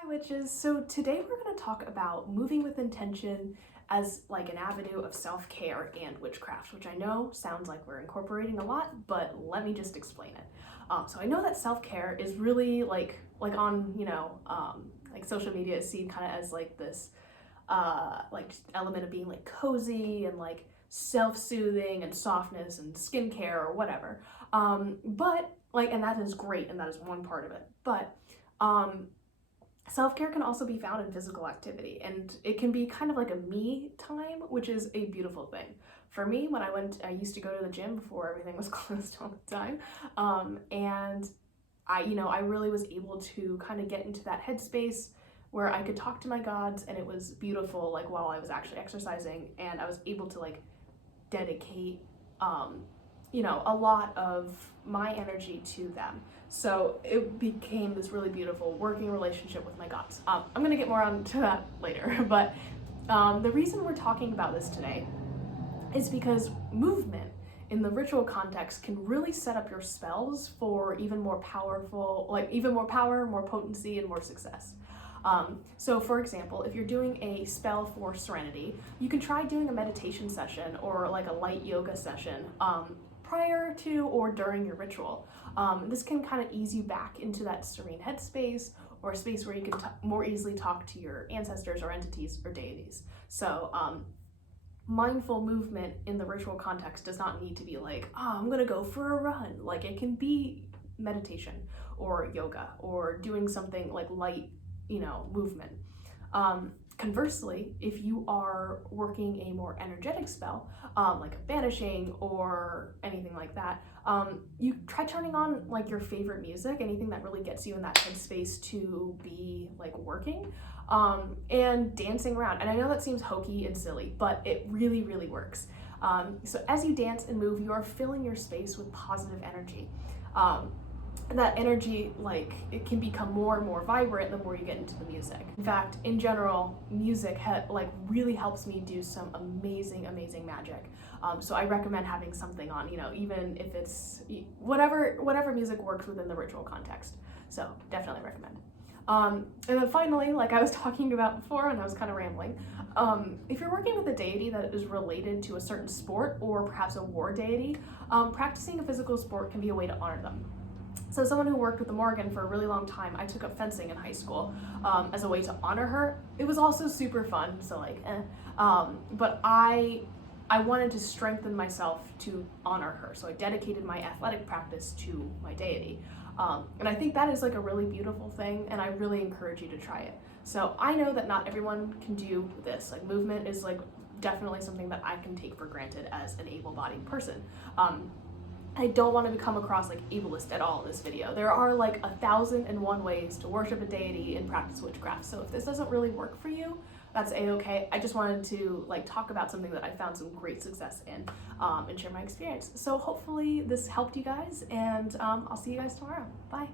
Hi witches! So today we're going to talk about moving with intention as like an avenue of self-care and witchcraft, which I know sounds like we're incorporating a lot, but let me just explain it. So I know that self-care is really like on, like social media is seen kind of as like this like element of being like cozy and like self-soothing and softness and skincare or whatever. But like, and that is great and that is one part of it. But self-care can also be found in physical activity, and it can be kind of like a me time, which is a beautiful thing. For me, when I used to go to the gym before everything was closed all the time, and I really was able to kind of get into that headspace where I could talk to my gods, and it was beautiful, like while I was actually exercising, and I was able to like dedicate a lot of my energy to them. So it became this really beautiful working relationship with my gods. I'm gonna get more onto that later, but the reason we're talking about this today is because movement in the ritual context can really set up your spells for even more power, more potency, and more success. So for example, if you're doing a spell for serenity, you can try doing a meditation session or like a light yoga session prior to or during your ritual. This can kind of ease you back into that serene headspace, or a space where you can more easily talk to your ancestors or entities or deities. So mindful movement in the ritual context does not need to be like, I'm gonna go for a run. Like, it can be meditation or yoga or doing something like light, movement. Conversely, if you are working a more energetic spell, like a banishing or anything like that, you try turning on like your favorite music, anything that really gets you in that headspace to be like working, and dancing around. And I know that seems hokey and silly, but it really, really works. So as you dance and move, you are filling your space with positive energy. That energy, like, it can become more and more vibrant the more you get into the music. In fact, in general, music really helps me do some amazing magic. So I recommend having something on, even if it's whatever music works within the ritual context. So definitely recommend. And then finally, like I was talking about before and I was kind of rambling, if you're working with a deity that is related to a certain sport or perhaps a war deity, practicing a physical sport can be a way to honor them. So as someone who worked with the Morgan for a really long time, I took up fencing in high school as a way to honor her. It was also super fun, so like, but I wanted to strengthen myself to honor her, so I dedicated my athletic practice to my deity. And I think that is like a really beautiful thing, and I really encourage you to try it. So I know that not everyone can do this. Like, movement is like definitely something that I can take for granted as an able-bodied person. I don't want to come across like ableist at all in this video. There are like 1,001 ways to worship a deity and practice witchcraft. So if this doesn't really work for you, that's a-okay. I just wanted to like talk about something that I found some great success in, and share my experience. So hopefully this helped you guys, and I'll see you guys tomorrow. Bye.